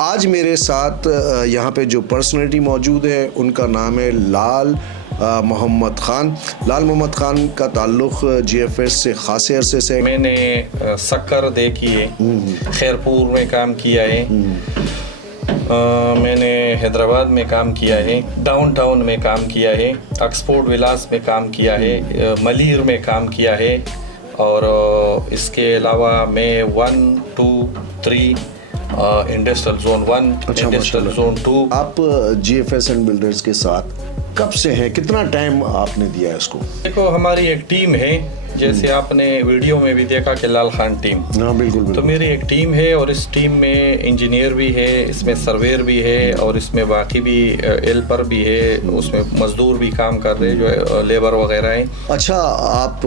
آج میرے ساتھ یہاں پہ جو پرسنالٹی موجود ہے ان کا نام ہے لال محمد خان. لال محمد خان کا تعلق جی ایف ایس سے خاصے عرصے سے. میں نے سکر دے کی ہے, خیرپور میں کام کیا ہے, میں نے حیدرآباد میں کام کیا ہے, ڈاؤن ٹاؤن میں کام کیا ہے, آکسفورڈ ولاس میں کام کیا ہے, ملیر میں کام کیا ہے, اور اس کے علاوہ میں 1 2 3 انڈسٹریل زون 1 انڈسٹریل زون 2. آپ جی ایف ایس اینڈ بلڈرز کے ساتھ کب سے ہیں, کتنا ٹائم آپ نے دیا ہے اس کو؟ دیکھو ہماری ایک ٹیم ہے, جیسے آپ نے ویڈیو میں بھی دیکھا کہ لال خان ٹیم. ہاں بالکل. تو میری ایک ٹیم ہے اور اس ٹیم میں انجینئر بھی ہے, اس میں سرویئر بھی ہے, اور اس میں باقی بھی ہیلپر بھی ہے, اس میں مزدور بھی کام کر رہے جو لیبر وغیرہ ہیں. اچھا, آپ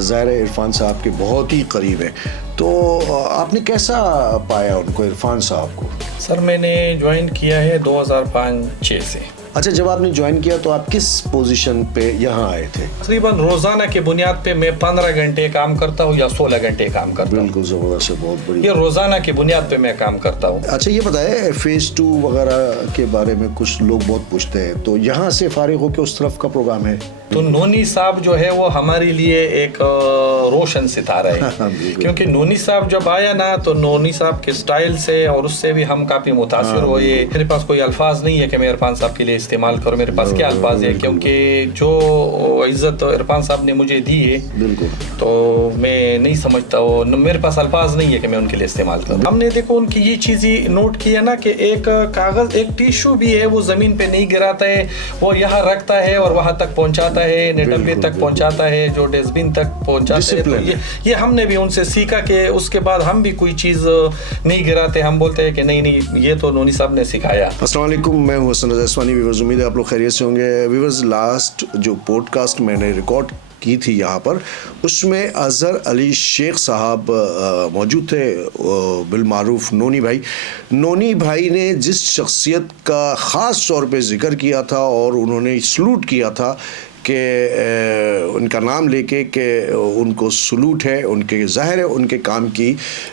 ظاہر عرفان صاحب کے بہت ہی قریب ہیں, تو آپ نے کیسا پایا ان کو, عرفان صاحب کو؟ سر میں نے جوائن کیا ہے 2005-6 سے. اچھا, جب آپ نے جوائن کیا تو آپ کس پوزیشن پہ یہاں آئے تھے؟ تقریباً روزانہ کے بنیاد پہ میں 15 گھنٹے کام کرتا ہوں یا 16 گھنٹے کام کرتا ہوں. بالکل زبردست ہے, بہت بڑی. یہ روزانہ کی بنیاد پہ میں کام کرتا ہوں. اچھا یہ بتائیں, فیز 2 وغیرہ کے بارے میں کچھ لوگ بہت پوچھتے ہیں, تو یہاں سے فارغ ہو کے اس طرف کا پروگرام ہے؟ تو نونی صاحب جو ہے وہ ہمارے لیے ایک روشن ستارہ ہے, کیونکہ نونی صاحب جب آیا نا تو نونی صاحب کے سٹائل سے اور اس سے بھی ہم کافی متاثر ہوئے. میرے پاس کوئی الفاظ نہیں ہے کہ میں عرفان صاحب کے لیے استعمال کروں, میرے پاس کیا الفاظ ہے, کیونکہ جو عزت عرفان صاحب نے مجھے دی ہے بالکل تو میں نہیں سمجھتا, میرے پاس الفاظ نہیں ہے کہ میں ان کے لیے استعمال کروں. ہم نے دیکھو ان کی یہ چیز ہی نوٹ کیا نا کہ ایک کاغذ, ایک ٹیشو بھی ہے وہ زمین پہ نہیں گراتا ہے, وہ یہاں رکھتا ہے اور وہاں تک پہنچاتا ہے, نیٹل تک پہنچاتا ہے, جو ڈسٹ بن تک پہنچاتا ہے. تو یہ ہم نے بھی ان سے سیکھا کہ اس کے بعد ہم بھی کوئی چیز نہیں گراتے, ہم بولتے ہیں کہ نہیں یہ تو نونی صاحب نے سکھایا. السلام علیکم, میں ہوں حسن رضا اسوانی. ویورز, امید ہے آپ لوگ خیریت سے ہوں گے. ویورز, لاسٹ جو پوڈ کاسٹ میں نے ریکارڈ کی تھی یہاں پر, اس میں اظہر علی شیخ صاحب موجود تھے, بالمعروف نونی بھائی. نونی بھائی نے جس شخصیت کا خاص طور پہ ذکر کیا تھا اور انہوں نے سلوٹ کیا تھا کہ ان کا نام لے کے کہ ان کو سلوٹ ہے, ان کے ظاہر ہے ان کے کام کی,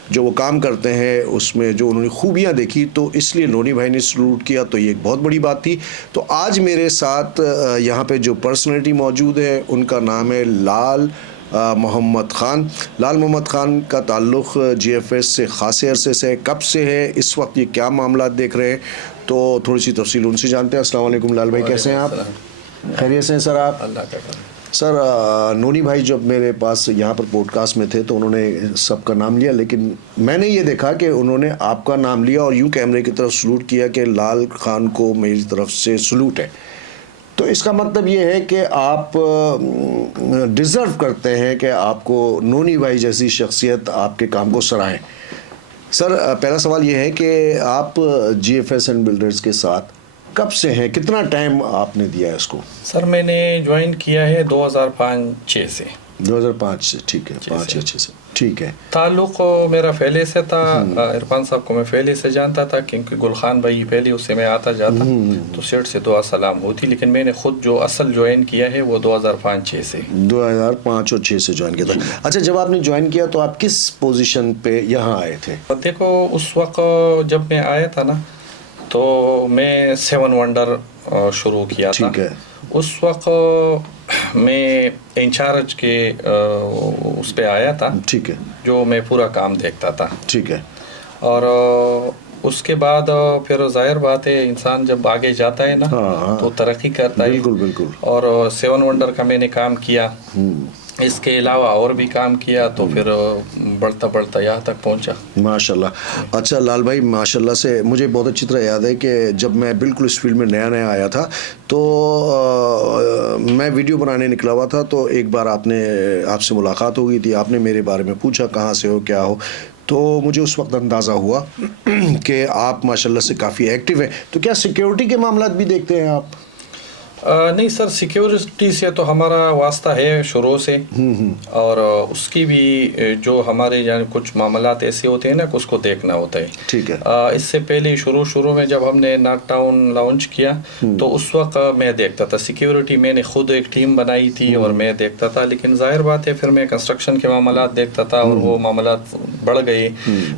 جو وہ کام کرتے ہیں اس میں جو انہوں نے خوبیاں دیکھی, تو اس لیے نونی بھائی نے سلوٹ کیا, تو یہ ایک بہت بڑی بات تھی. تو آج میرے ساتھ یہاں پہ جو پرسنالٹی موجود ہے ان کا نام ہے لال محمد خان. لال محمد خان کا تعلق جی ایف ایس سے خاصے عرصے سے, کب سے ہے, اس وقت یہ کیا معاملات دیکھ رہے ہیں, تو تھوڑی سی تفصیل ان سے جانتے ہیں. السلام علیکم لال بھائی, کیسے ہیں آپ؟ خیریت سے ہیں سر آپ؟ اللہ کا کرم. سر, نونی بھائی جب میرے پاس یہاں پر پوڈ کاسٹ میں تھے تو انہوں نے سب کا نام لیا, لیکن میں نے یہ دیکھا کہ انہوں نے آپ کا نام لیا اور یوں کیمرے کی طرف سلوٹ کیا کہ لال خان کو میری طرف سے سلوٹ ہے. تو اس کا مطلب یہ ہے کہ آپ ڈیزرو کرتے ہیں کہ آپ کو نونی بھائی جیسی شخصیت آپ کے کام کو سرائیں. سر, پہلا سوال یہ ہے کہ آپ جی ایف ایس اینڈ بلڈرز کے ساتھ کب سے ہیں, کتنا ٹائم آپ نے دیا ہے اس کو؟ سر میں نے جوائن کیا ہے 2005-6 سے. 2005 سے, ٹھیک ہے, 5-6 سے, ٹھیک ہے. تعلق میرا پہلے سے تھا, عرفان صاحب کو میں پہلے سے جانتا تھا, کیونکہ گلخان بھائی پہلے اس سے میں آتا جاتا, تو سیٹ سے دعا سلام ہوتی, لیکن میں نے خود جو اصل جوائن کیا ہے وہ 2005-6 سے. 2005 اور 6 سے جوائن کیا تھا. اچھا, جب آپ نے جوائن کیا تو آپ کس پوزیشن پہ یہاں آئے تھے؟ دیکھو اس وقت جب میں آیا تھا نا تو میں 7 ونڈر شروع کیا تھا. ٹھیک ہے. اس وقت میں انچارج کے اس پہ آیا تھا, ٹھیک ہے, جو میں پورا کام دیکھتا تھا. ٹھیک ہے. اور اس کے بعد پھر ظاہر بات ہے انسان جب آگے جاتا ہے نا تو ترقی کرتا ہے. بالکل بالکل. اور 7 ونڈر کا میں نے کام کیا, اس کے علاوہ اور بھی کام کیا, تو پھر بڑھتا بڑھتا یہاں تک پہنچا. ماشاء اللہ. اچھا لال بھائی, ماشاء اللہ سے مجھے بہت اچھی طرح یاد ہے کہ جب میں بالکل اس فیلڈ میں نیا آیا تھا تو میں ویڈیو بنانے نکلا ہوا تھا, تو ایک بار آپ سے ملاقات ہو گئی تھی, آپ نے میرے بارے میں پوچھا کہاں سے ہو, کیا ہو, تو مجھے اس وقت اندازہ ہوا کہ آپ ماشاء اللہ سے کافی ایکٹیو ہیں. تو کیا سیکیورٹی کے معاملات بھی دیکھتے ہیں آپ؟ نہیں سر، سیکیورٹی سے تو ہمارا واسطہ ہے شروع سے، اور اس کی بھی جو ہمارے یعنی کچھ معاملات ایسے ہوتے ہیں نا کہ اس کو دیکھنا ہوتا ہے. ٹھیک ہے. اس سے پہلے شروع میں جب ہم نے ناٹ ٹاؤن لانچ کیا تو اس وقت میں دیکھتا تھا سیکیورٹی، میں نے خود ایک ٹیم بنائی تھی اور میں دیکھتا تھا، لیکن ظاہر بات ہے پھر میں کنسٹرکشن کے معاملات دیکھتا تھا اور وہ معاملات بڑھ گئے،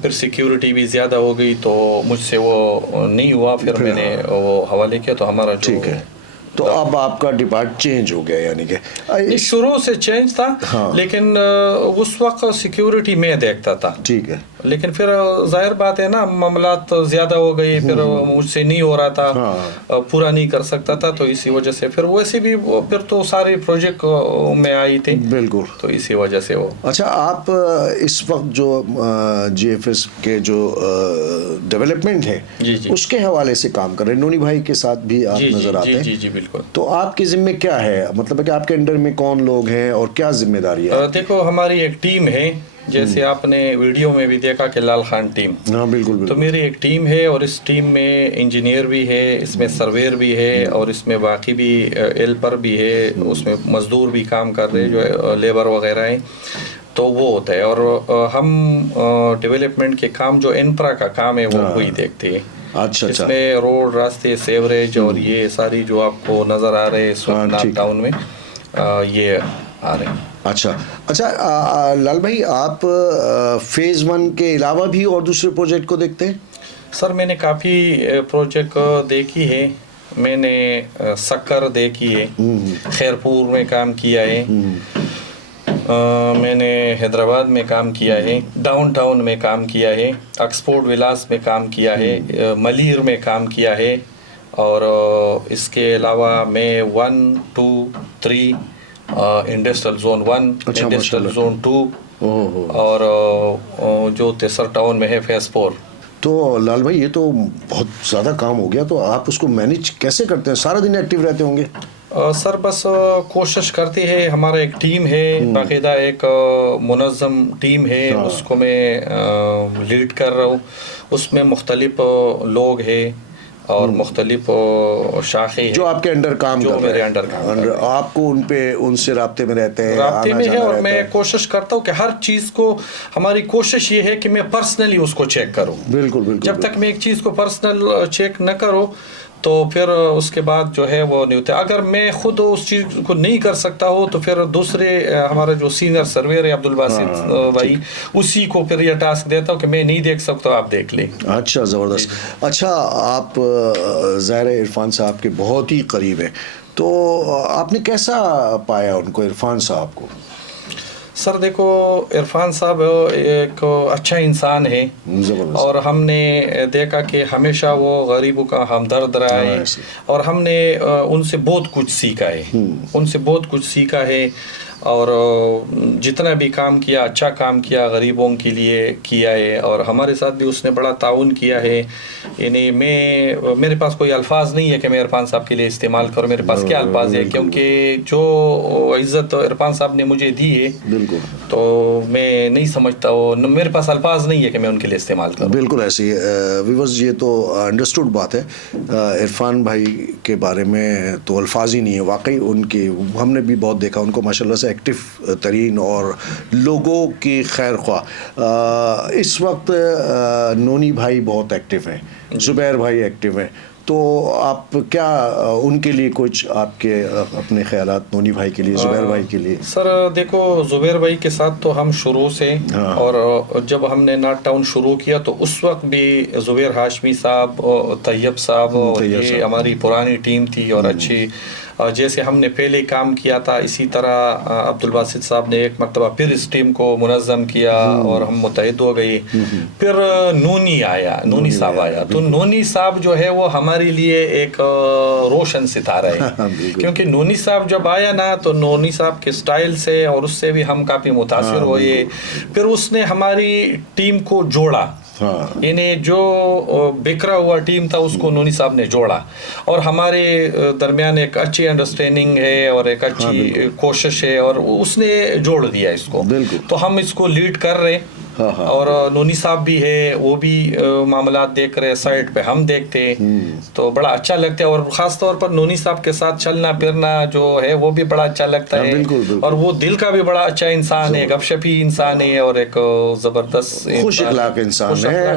پھر سیکیورٹی بھی زیادہ ہو گئی تو مجھ سے وہ نہیں ہوا، پھر میں نے وہ حوالے کیا. تو ہمارا جو ٹھیک ہے، تو اب آپ کا ڈپارٹ چینج ہو گیا، یعنی کہ شروع سے چینج تھا، لیکن اس وقت سیکیورٹی میں دیکھتا تھا. ٹھیک ہے. لیکن پھر ظاہر بات ہے نا معاملات زیادہ ہو گئی، پھر مجھ سے نہیں ہو رہا تھا، پورا نہیں کر سکتا تھا، تو اسی وجہ سے پھر ویسے بھی پھر تو سارے پروجیکٹ میں آئی تھی. بالکل. تو اسی وجہ سے وہ. اچھا، آپ اس وقت جو جی ایف ایس کے جو ڈیولپمنٹ ہے اس کے حوالے سے کام کر رہے ہیں، نونی بھائی کے ساتھ بھی آپ نظر آتے ہیں. جی بالکل. تو آپ کے ذمے کیا ہے، مطلب ہے کہ آپ کے انڈر میں کون لوگ ہیں اور کیا ذمہ داری ہے؟ دیکھو ہماری ایک ٹیم ہے، جیسے آپ نے ویڈیو میں بھی دیکھا کہ لال خان ٹیم. ہاں بالکل. تو میری ایک ٹیم ہے اور اس ٹیم میں انجینئر بھی ہے، اس میں سرویئر بھی ہے، اور اس میں باقی بھی ہیلپر بھی ہے، اس میں مزدور بھی کام کر رہے جو لیبر وغیرہ ہیں، تو وہ ہوتا ہے. اور ہم ڈیولپمنٹ کے کام جو انفرا کا کام ہے وہ وہی دیکھتے ہیں. اچھا. اس میں روڈ، راستے، سیوریج اور یہ ساری جو آپ کو نظر آ رہے ہیں ناٹ ٹاؤن میں یہ آ رہے ہیں. اچھا لال بھائی، آپ فیز 1 کے علاوہ بھی اور دوسرے پروجیکٹ کو دیکھتے ہیں؟ سر میں نے کافی پروجیکٹ دیکھی ہے. میں نے سکر دیکھی ہے، خیرپور میں کام کیا ہے، میں نے حیدرآباد میں کام کیا ہے، ڈاؤن ٹاؤن میں کام کیا ہے، ایکسپورٹ ولاس میں کام کیا ہے، ملیر میں کام کیا ہے، اور اس کے علاوہ میں 1، 2، 3 انڈسٹریل زون 1، انڈسٹریل زون 2، اور جو تیسر ٹاؤن میں ہے فیز 4. تو لال بھائی یہ تو بہت زیادہ کام ہو گیا، تو آپ اس کو مینیج کیسے کرتے ہیں؟ سارا دن ایکٹیو رہتے ہوں گے؟ سر بس کوشش کرتے ہیں، ہمارا ایک ٹیم ہے، باقاعدہ ایک منظم ٹیم ہے، اس کو میں لیڈ کر رہا ہوں. اس میں مختلف لوگ ہیں اور مختلف شاخیں جو آپ کے انڈر کام کر رہے ہیں، جو میرے انڈر کام کر رہے ہیں. آپ کو ان سے رابطے میں رہتے ہیں؟ رابطے میں ہے، اور میں کوشش کرتا ہوں کہ ہر چیز کو، ہماری کوشش یہ ہے کہ میں پرسنلی اس کو چیک کروں. بالکل. جب تک میں ایک چیز کو پرسنل چیک نہ کروں تو پھر اس کے بعد جو ہے وہ نہیں ہوتا. اگر میں خود اس چیز کو نہیں کر سکتا ہوں تو پھر دوسرے ہمارا جو سینئر سرویئر ہے عبدالباسط بھائی، اسی کو پھر یہ ٹاسک دیتا ہوں کہ میں نہیں دیکھ سکتا، آپ دیکھ لیں. اچھا، زبردست. اچھا، آپ ظاہر عرفان صاحب کے بہت ہی قریب ہیں، تو آپ نے کیسا پایا ان کو، عرفان صاحب کو؟ سر دیکھو، عرفان صاحب ایک اچھا انسان ہے، اور ہم نے دیکھا کہ ہمیشہ وہ غریبوں کا ہمدرد رہا ہے، اور ہم نے ان سے بہت کچھ سیکھا ہے، اور جتنا بھی کام کیا اچھا کام کیا، غریبوں کے لیے کیا ہے، اور ہمارے ساتھ بھی اس نے بڑا تعاون کیا ہے. یعنی میرے پاس کوئی الفاظ نہیں ہے کہ میں عرفان صاحب کے لیے استعمال کروں. میرے پاس کیا الفاظ ہے، کیونکہ جو عزت عرفان صاحب نے مجھے دی ہے تو میں نہیں سمجھتا، میرے پاس الفاظ نہیں ہے کہ میں ان کے لیے استعمال کروں. بالکل ایسی ویورز، یہ تو انڈرسٹوڈ بات ہے. عرفان بھائی کے بارے میں تو الفاظ ہی نہیں ہے. واقعی ان کی ہم نے بھی بہت دیکھا، ان کو ماشاء اللہ سے ایکٹیو ترین اور لوگوں کی خیر خواہ. اس وقت نونی بھائی بہت ایکٹیو ہیں، زبیر بھائی ایکٹیو ہیں، تو آپ کیا ان کے لیے کچھ آپ کے اپنے خیالات نونی بھائی کے لیے، زبیر بھائی کے لیے؟ سر دیکھو، زبیر بھائی کے ساتھ تو ہم شروع سے، اور جب ہم نے ناٹ ٹاؤن شروع کیا تو اس وقت بھی زبیر ہاشمی صاحب، طیب صاحب، یہ ہماری پرانی ٹیم تھی، اور اچھی جیسے ہم نے پہلے کام کیا تھا اسی طرح عبدالباسط صاحب نے ایک مرتبہ پھر اس ٹیم کو منظم کیا اور ہم متحد ہو گئے. پھر نونی صاحب آیا تو نونی صاحب جو ہے وہ ہمارے لیے ایک روشن ستارہ ہے، کیونکہ نونی صاحب جب آیا نا تو نونی صاحب کے سٹائل سے اور اس سے بھی ہم کافی متاثر ہوئے. پھر اس نے ہماری ٹیم کو جوڑا، یعنی جو بکھرا ہوا ٹیم تھا اس کو نونی صاحب نے جوڑا، اور ہمارے درمیان ایک اچھی انڈرسٹینڈنگ ہے اور ایک اچھی کوشش ہے، اور اس نے جوڑ دیا اس کو. تو ہم اس کو لیڈ کر رہے اور نونی صاحب بھی ہے, وہ بھی معاملات دیکھ رہے, سائٹ پہ ہم دیکھتے, تو بڑا اچھا لگتا ہے. اور خاص طور پر نونی صاحب کے ساتھ چلنا پھرنا جو ہے وہ بھی بڑا اچھا لگتا ہے. اور وہ دل کا بھی بڑا اچھا انسان ہے, گپ شپی انسان ہے, اور ایک زبردست خوش اخلاق انسان ہے.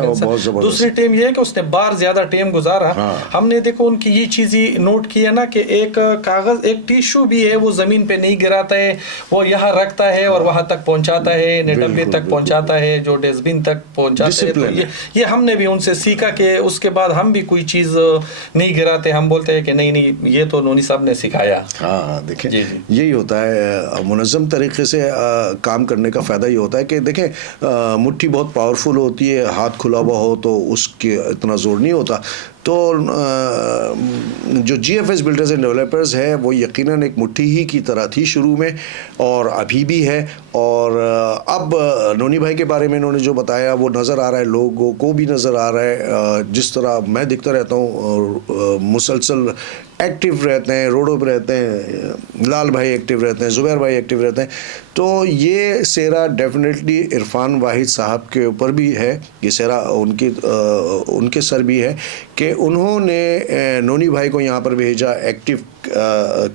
دوسری ٹیم یہ ہے کہ اس نے باہر زیادہ ٹائم گزارا. ہم نے دیکھو ان کی یہ چیزیں نوٹ کیا نا کہ ایک کاغذ, ایک ٹیشو بھی ہے وہ زمین پہ نہیں گراتا ہے, وہ یہاں رکھتا ہے اور وہاں تک پہنچاتا ہے, نیٹمبے تک پہنچاتا ہے, جو ڈسٹ بن تک پہنچاتا ہے. تو یہ ہم نے بھی ان سے سیکھا کہ اس کے بعد ہم بھی کوئی چیز نہیں گراتے, ہم بولتے ہیں کہ نہیں یہ تو نونی صاحب نے سکھایا. ہاں دیکھیں یہی ہوتا ہے منظم طریقے سے کام کرنے کا فائدہ یہ ہوتا ہے کہ دیکھیں مٹھی بہت پاورفل ہوتی ہے, ہاتھ کھلا ہوا ہو تو اس کے اتنا زور نہیں ہوتا. تو جو G F S builders and developers ہے وہ یقیناً ایک مٹھی ہی کی طرح تھی شروع میں, اور ابھی بھی ہے. اور اب نونی بھائی کے بارے میں انہوں نے جو بتایا وہ نظر آ رہا ہے, لوگوں کو بھی نظر آ رہا ہے. جس طرح میں دیکھتا رہتا ہوں مسلسل ایکٹیو رہتے ہیں, روڈوں پہ رہتے ہیں, لال بھائی ایکٹیو رہتے ہیں, زبیر بھائی ایکٹیو رہتے ہیں. تو یہ سیرا ڈیفینیٹلی عرفان واحد صاحب کے اوپر بھی ہے, یہ سیرا ان کے سر بھی ہے کہ انہوں نے نونی بھائی کو یہاں پر بھیجا, ایکٹیو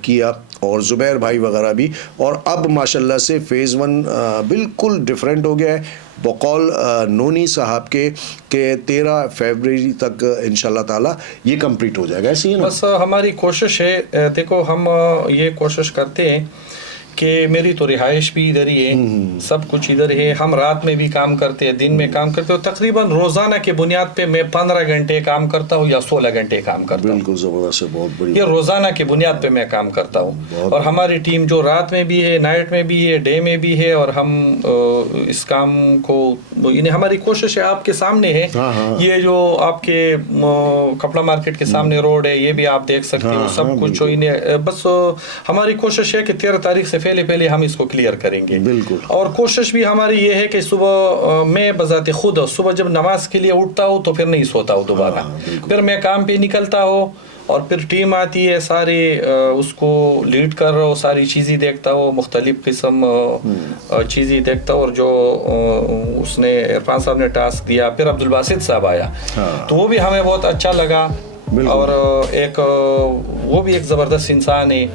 کیا, اور زبیر بھائی وغیرہ بھی. اور اب ماشاءاللہ سے فیز 1 بالکل ڈیفرنٹ ہو گیا ہے بقول نونی صاحب کے کہ 13 فیبرری تک انشاءاللہ تعالیٰ یہ کمپلیٹ ہو جائے گا. ایسے ہی نا, بس ہماری کوشش ہے. دیکھو ہم یہ کوشش کرتے ہیں کہ میری تو رہائش بھی ادھر ہی ہے, سب کچھ ادھر ہے. ہم رات میں بھی کام کرتے ہیں, دن میں کام کرتے ہو. تقریباً روزانہ کے بنیاد پہ میں 15 گھنٹے کام کرتا ہوں یا 16 گھنٹے کام کرتا ہوں. بالکل زبردست ہے, بہت بڑی. یہ روزانہ کی بنیاد پہ میں کام کرتا ہوں. اور ہماری ٹیم جو رات میں بھی ہے, نائٹ میں بھی ہے, ڈے میں بھی ہے. اور ہم اس کام کو ہماری کوشش ہے آپ کے سامنے ہے. یہ جو آپ کے کپڑا مارکیٹ کے سامنے روڈ ہے یہ بھی آپ دیکھ سکتے ہو, سب کچھ. بس ہماری کوشش ہے کہ 13 تاریخ سے پہلے ہم اس کو کلیئر کریں گے. بالکل. اور کوشش بھی ہماری یہ ہے کہ صبح میں بذات خود صبح جب نماز کے لیے اٹھتا ہوں تو پھر نہیں سوتا ہوں دوبارہ, پھر میں کام پہ نکلتا ہوں, اور پھر ٹیم آتی ہے سارے اس کو لیڈ کر رہا ہو, ساری چیزیں دیکھتا ہو, مختلف قسم چیزیں دیکھتا ہو. اور جو اس نے عرفان صاحب نے ٹاسک دیا, پھر عبدالباسط صاحب آیا, تو وہ بھی ہمیں بہت اچھا لگا. اور ایک وہ بھی ایک زبردست انسان ہے.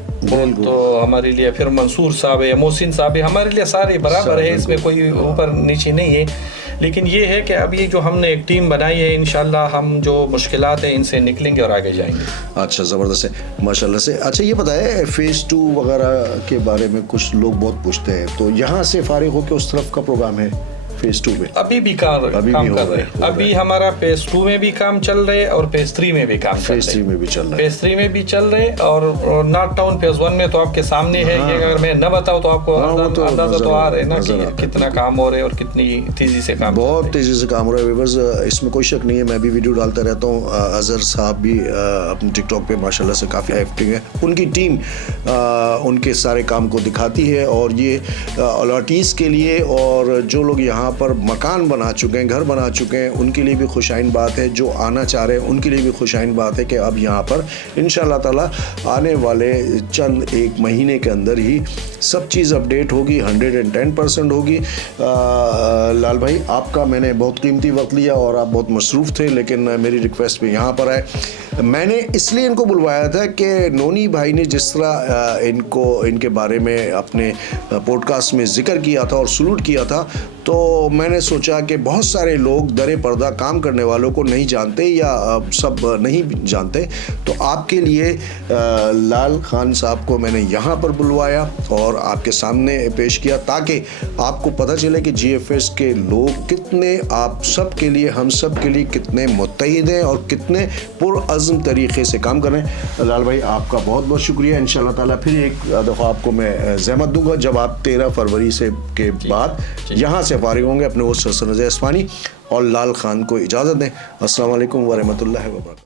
تو ہمارے لیے پھر منصور صاحب ہے, محسن صاحب ہے, ہمارے لیے سارے برابر ہے, اس میں کوئی اوپر نیچے نہیں ہے. لیکن یہ ہے کہ اب یہ جو ہم نے ایک ٹیم بنائی ہے, انشاءاللہ ہم جو مشکلات ہیں ان سے نکلیں گے اور آگے جائیں گے. اچھا زبردست ہے ماشاءاللہ سے. اچھا یہ بتائیں فیز 2 وغیرہ کے بارے میں کچھ لوگ بہت پوچھتے ہیں, تو یہاں سے فارغ ہو کے اس طرف کا پروگرام ہے فیز 2 میں؟ ابھی بھی کام کر رہے ہیں. ابھی ہمارا فیز 2 میں بھی کام چل رہے اور فیز 3 میں بھی کام چل رہے. فیز 3 میں بھی چل رہا ہے. فیز 3 میں بھی چل رہے. اور نارتھ ٹاؤن فیز 1 میں تو آپ کے سامنے ہے, کہ اگر میں نہ بتاؤں تو آپ کو اندازہ تو آ رہا ہے نا کہ کتنا کام ہو رہا ہے اور کتنی تیزی سے کام, بہت تیزی سے کام ہو رہا ہے. ویورز اس میں کوئی شک نہیں ہے, میں بھی ویڈیو ڈالتا رہتا ہوں. اظہر صاحب بھی اپنے ٹک ٹاک پہ ماشاءاللہ سے کافی ایکٹنگ ہے. ان کی ٹیم ان کے سارے کام کو دکھاتی ہے. اور یہ الاٹیز کے لیے اور جو لوگ یہاں پر مکان بنا چکے ہیں, گھر بنا چکے ہیں, ان کے لیے بھی خوشائن بات ہے. جو آنا چاہ رہے ہیں ان کے لیے بھی خوشائن بات ہے کہ اب یہاں پر انشاءاللہ تعالیٰ آنے والے چند ایک مہینے کے اندر ہی سب چیز اپڈیٹ ہوگی, 110% ہوگی. لال بھائی آپ کا میں نے بہت قیمتی وقت لیا اور آپ بہت مصروف تھے, لیکن میری ریکویسٹ پہ یہاں پر آئے. میں نے اس لیے ان کو بلوایا تھا کہ نونی بھائی نے جس طرح ان کے بارے میں اپنے پوڈ کاسٹ میں ذکر کیا تھا اور سلوٹ کیا تھا, تو میں نے سوچا کہ بہت سارے لوگ در پردہ کام کرنے والوں کو نہیں جانتے یا سب نہیں جانتے. تو آپ کے لیے لال خان صاحب کو میں نے یہاں پر بلوایا اور آپ کے سامنے پیش کیا, تاکہ آپ کو پتہ چلے کہ جی ایف ایس کے لوگ کتنے آپ سب کے لیے, ہم سب کے لیے کتنے متحد ہیں اور کتنے پرعزم طریقے سے کام کر رہے ہیں. لال بھائی آپ کا بہت بہت شکریہ. انشاءاللہ تعالیٰ پھر ایک دفعہ آپ کو میں زحمت دوں گا جب آپ 13 فروری سے کے بعد یہاں سے فارغ ہوں گے. اپنے وہ سرسنز عثمانی اور لال خان کو اجازت دیں. السلام علیکم ورحمۃ اللہ وبرکاتہ.